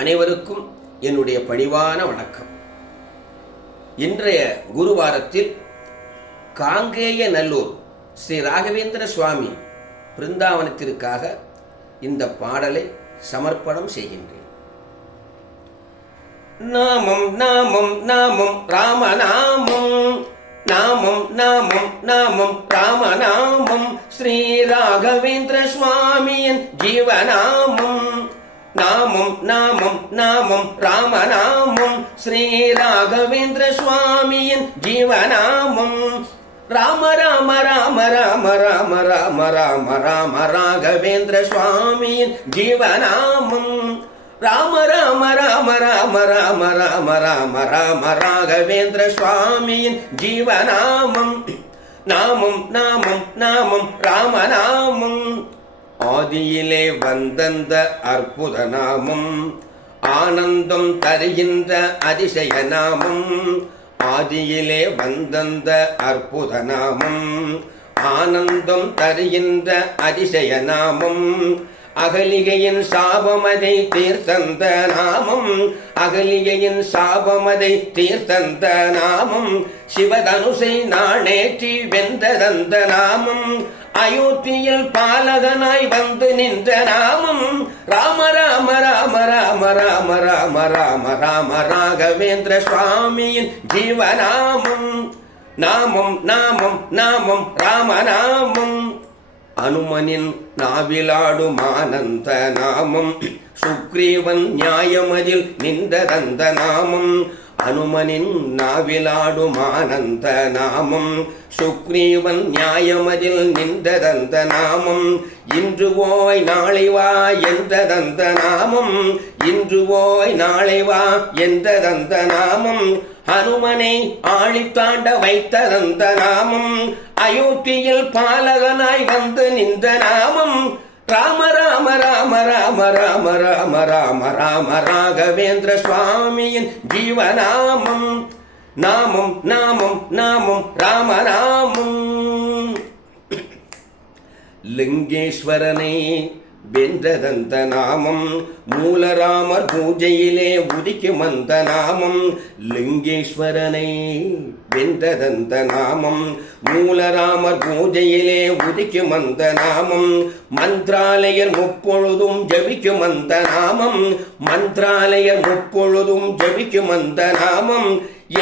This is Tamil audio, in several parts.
அனைவருக்கும் என்னுடைய பணிவான வணக்கம். இன்றைய குருவாரத்தில் காங்கேய நல்லூர் ஸ்ரீ ராகவேந்திர சுவாமி பிருந்தாவனத்திற்காக இந்த பாடலை சமர்ப்பணம் செய்கின்றேன். நாமம் நாமம் நாமம் ராமநாமம், நாமம் நாமம் நாமம் ராமநாமம், ஸ்ரீ ராகவேந்திர சுவாமியின் ஜீவநாமம். நாமம் நாமம் நாமம் ராமநாமம், ஸ்ரீ ராகவேந்திர சுவாமியின் ஜீவநாமம். ராம ராம ராம ராம ராம ராம ராம ராம ராகவேந்திர சுவாமியின் ஜீவநாமம். ராம ராம ராம ராம ராம ராம ராம ராம ராகவேந்திர சுவாமியின் ஜீவநாமம். நாமம் நாமம் நாமம் ராமநாமம். ஆதியிலே வந்தந்த அற்புத நாமம், ஆனந்தம் தருகின்ற அதிசய நாமம். ஆதியிலே வந்தந்த அற்புத நாமம், ஆனந்தம் தருகின்ற அதிசய நாமம். அகலிகையின் சாபமதை தீர்த்தந்த நாமம், அகலிகையின் சாபமதை தீர்த்தந்த நாமம். சிவதனுசை நாணேற்றி வென்றதந்த நாமம், அயோத்தியில் பாலகனாய் வந்து நின்ற நாமம். ராம ராம ராம ராம ராம ராம ராம ராம ராகவேந்திர சுவாமியின் ஜீவநாமம். நாமம் நாமம் நாமம் ராமநாமம். அனுமனின் நாவிலாடும் ஆனந்த நாமம், சுக்ரீவன் நியாயமதில் நின்றதந்த நாமம். அனுமனின் நாவிலாடும் ஆனந்த நாமம், சுக்ரீவன் நியாயமதில் நின்றதந்த நாமம். இன்று போய் நாளை வா என்றதந்த நாமம், இன்று போய் நாளை வா என்றதந்த நாமம். ஹனுமனை ஆழித்தாண்ட வைத்ததந்த நாமம், அயோத்தியில் பாலகனாய் வந்து நின்ற நாமம். ராம ராம ராம ராம ராம ராம ராம ராம ராகவேந்திர சுவாமியின் ஜீவநாமம். நாமம் நாமம் நாமம் ராமநாமம். லிங்கேஸ்வரனை வென்றதந்த நாமம், மூலராமர் பூஜையிலே உதிக்கும் அந்த நாமம். லிங்கேஸ்வரனை வென்றதந்த நாமம், மூலராமர் பூஜையிலே உதிக்கும் அந்த நாமம். மந்திராலயர் முப்பொழுதும் ஜபிக்கும் அந்த நாமம், மந்திராலயர் முப்பொழுதும் ஜபிக்கும் அந்த நாமம்.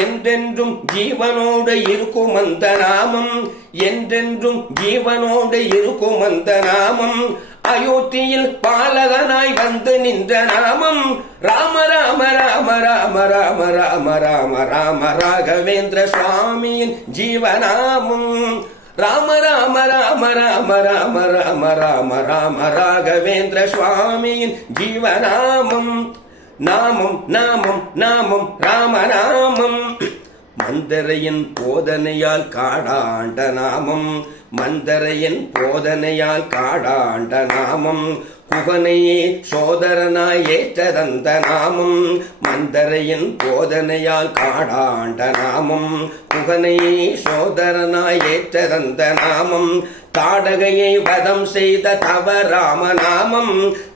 என்றென்றும் ஜீவனோடு இருக்கும் அந்த நாமம், என்றென்றும் ஜீவனோடு இருக்கும் அந்த நாமம். அயோத்தியில் பாலகனாய் வந்து நின்ற நாமம். ராம ராம ராம ராம ராம ராம ராம ராம ராகவேந்திர சுவாமியின் ஜீவநாமம். ராம ராம ராம ராம ராம ராம ராம ராம ராகவேந்திர சுவாமியின் ஜீவநாமம். நாமம் நாமம் நாமம் ராமநாமம். மந்தரையின் போதனையால் காடாண்ட நாமம், மந்தரையின் போதனையால் காடாண்ட நாமம். குகனையே சோதரனாய் ஏற்றதந்த நாமம், மந்தரையின் போதனையால் காடாண்ட நாமம். குகனையே சோதரனாய் ஏற்றதந்த நாமம். தாடகையை வதம் செய்த தவ ராமநாமம்,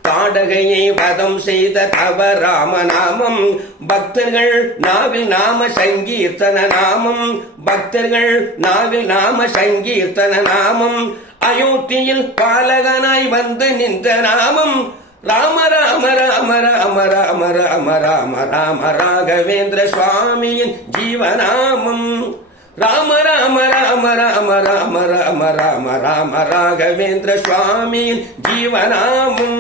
தாடகையை வதம் செய்த தவ ராமநாமம். பக்தர்கள் நாவில் நாம சங்கீர்த்தன நாமம், பக்தர்கள் நாவில் நாம சங்கீர்த்தன நாமம். அயோத்தியில் பாலகனாய் வந்து நின்ற நாமம். ராம ராம ராம ராம ராம ராம ராம ராம ராகவேந்திர சுவாமியின் ஜீவநாமம். ராம ராம ராம ராம ராம ராம ராம ராம ராகவேந்திர சுவாமியின் ஜீவநாமம்.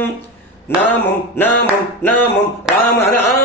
நாமம் நாமம் நாமம் ராமநாமம்.